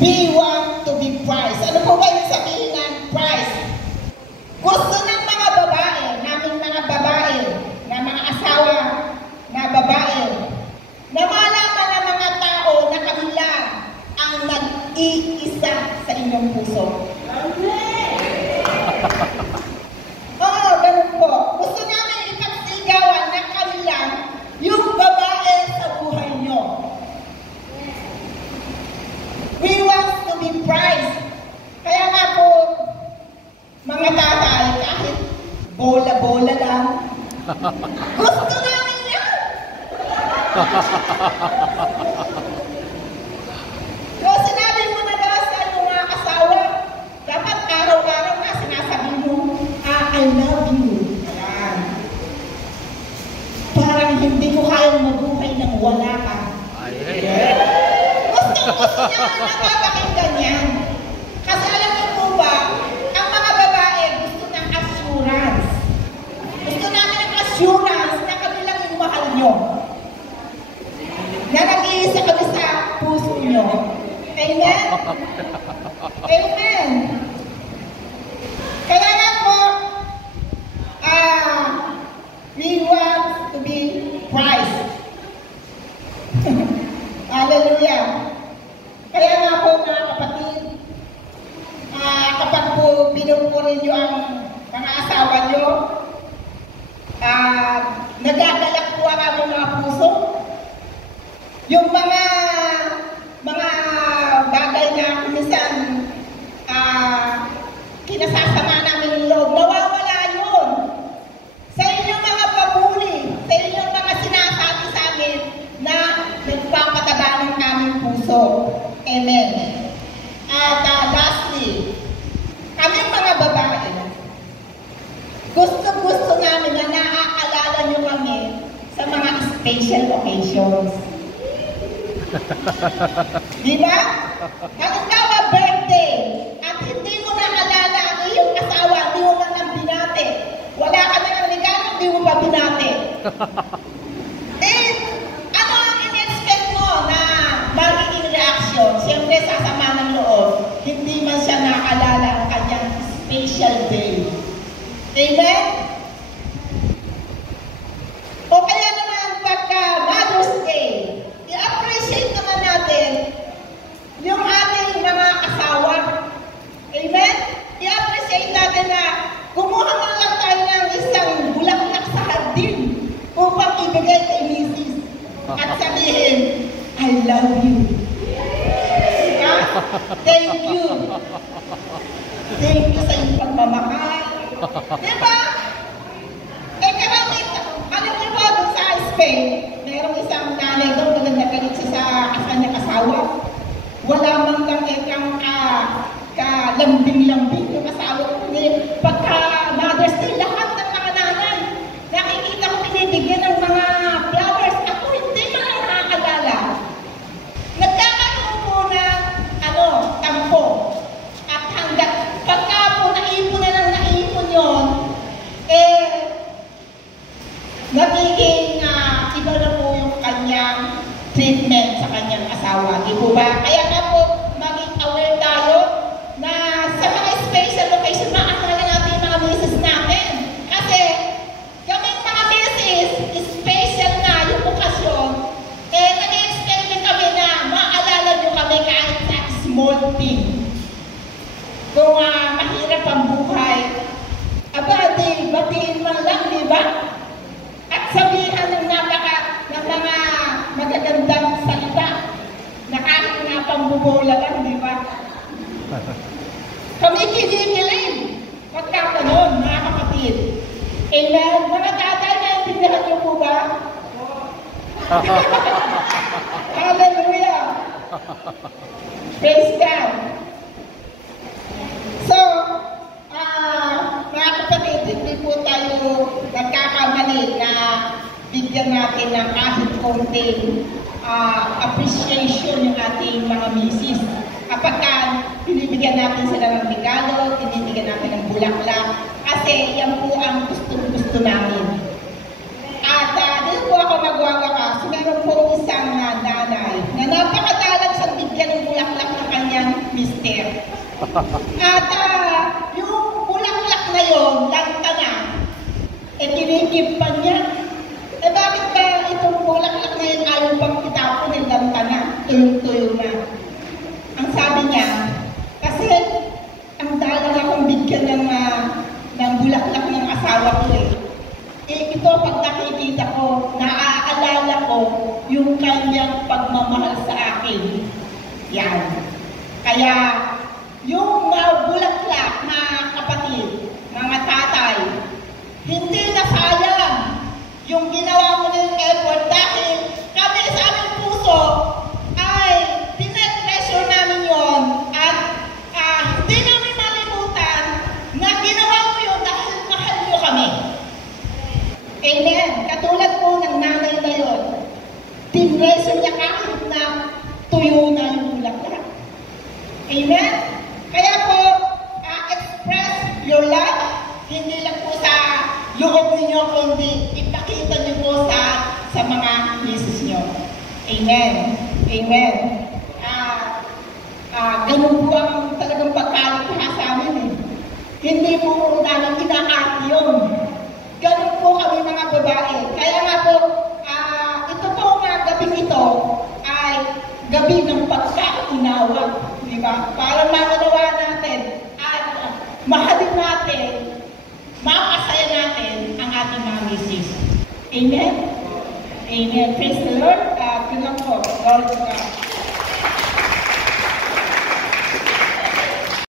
We want to be prized. Ano po ba yung sabihin ng prize? Gusto ng mga babae, naming mga babae, na mga asawa na babae, na malaman ng mga tao na kami lang ang nag-iisa sa inyong puso. Oo, ganun po. Gusto namin ipagsigawan na kami lang yung babae sa buhay nyo. We want to be prized. Kaya nga po, mga tatay, kahit bola-bola lang, gusto namin yan! So, sinabi mo na ba sa iyong mga asawa, dapat araw-araw na sinasabi mo, I love you. Ayan. Parang hindi ko kayang mabuhay ng wala ka. Gusto niya nakakakinggan yan. Kasi alam niyo po ba, ang mga babae gusto ng assurance. Gusto namin ng assurance na kami lang yung mahal nyo. Na nag-iisa kami sa puso nyo. Amen? Amen. Kaya nga po, we want to be prized. Hallelujah. Kaya nga po mga kapatid, kapag po pinupuri nyo ang mga asawa nyo, nagagalak po ang aming mga puso. Yung mga bagay na minsan kinasasama namin ng loob, nawawala yun. Sa inyong mga papuri, sa inyong mga sinasabi sa amin na nagpapataba ng aming puso. Amen. At lastly, kaming mga babae, gusto namin na naaalala nyo kami sa mga special occasions. Diba? Halimbawa birthday, at hindi mo naalala ang iyong asawa, hindi mo man ang binate. Wala ka na ng regalo, hindi mo pa binate. Ano ang in-expect mo na magiging reaction? Siyempre, sasama ng loob. Hindi man siya naalala ang kanyang special day. Amen? O kaya naman, pagka Mother's Day, i-appreciate naman natin yung ating mga asawa. Amen? I-appreciate natin na kumuha man lang tayo ng isang bulaklak sa hardin upang ibigay kay Mrs. At sabihin, I love you. Diba? Thank you. Thank you sa iyong pagmamahal. Diba? Karami, alam niyo ba doon sa Spain, mayroong isang nanay doon, nagagalit siya sa kanyang asawa. Wala man lang ikang kalambing-lambing yung asawa ko. Pagka Mother's Day, lahat ng mga nanay, nakikita ko pinibigyan ng mga flowers. Ako hindi man lang nakakaalala. Nagkakaroon po ng tampo. At hanggang pagka po naipon na ng naipon yun, nagiging iba na po yung kanyang treatment sa kanyang asawa. Di po ba? Kaya nga po, maging aware tayo na sa mga special location, maalala natin yung mga misis natin. Kasi, kaming mga misis, special na yung okasyon, nag-expect din kami na maalala nyo kami kahit sa small thing. Kung mahirap ang buhay, batiin man lang, di ba? At sabihan ng mga magagandang salita na kahit nga pambubola lang, di ba? Kami kinikilig. Pagka ganun, mga kapatid. Amen? Mga tatay, naintindihan niyo po ba? Hallelujah! Praise God! So, mga kapatid, hindi po tayo nagkakamali na bigyan natin ng kahit konting appreciation yung ating mga misis. Kapag binibigyan natin sila ng regalo, binibigyan natin ng bulaklak, kasi yan po ang gusto namin. At dito po ako magwawakas, meron po isang nanay na napakadalang sa bigyan ng bulaklak ng kanyang At yung bulaklak na yon, lanta na, kinikip pa niya. Bakit ba itong bulaklak na yun ayaw pang itapon, lanta na, tuyong-tuyo na? Ang sabi niya, kasi ang dalang akong bigyan ng bulaklak ng asawa ko ito pag nakikita ko, naaalala ko yung kanyang pagmamahal sa akin. Yan. Kaya, yung bulaklak na kapatid, mga tatay, hindi na sayang yung ginawa mo ng effort dahil kami sa aming puso ay tinetreasure namin yon at hindi namin malimutan na ginawa mo yun dahil mahal nyo kami. Amen. Katulad po ng nanay na yun, tinreasure niya kahit na tuyo na yung bulaklak. Amen? Kaya po, express your love, hindi lang po sa loob ninyo, kundi ipakita niyo po sa mga misis niyo. Amen. Amen. Ganun po ang talagang pagkalikha sa amin. Hindi po namin inaati yun. Ganun po kami mga babae. Kaya nga po, ito po mga gabing ito ay gabi ng pagkaunawa. Diba? Para maunawa natin at mahalin natin, makasaya natin ang ating mga misis. Amen? Amen. Praise the Lord. Yun lang po. Glory to God.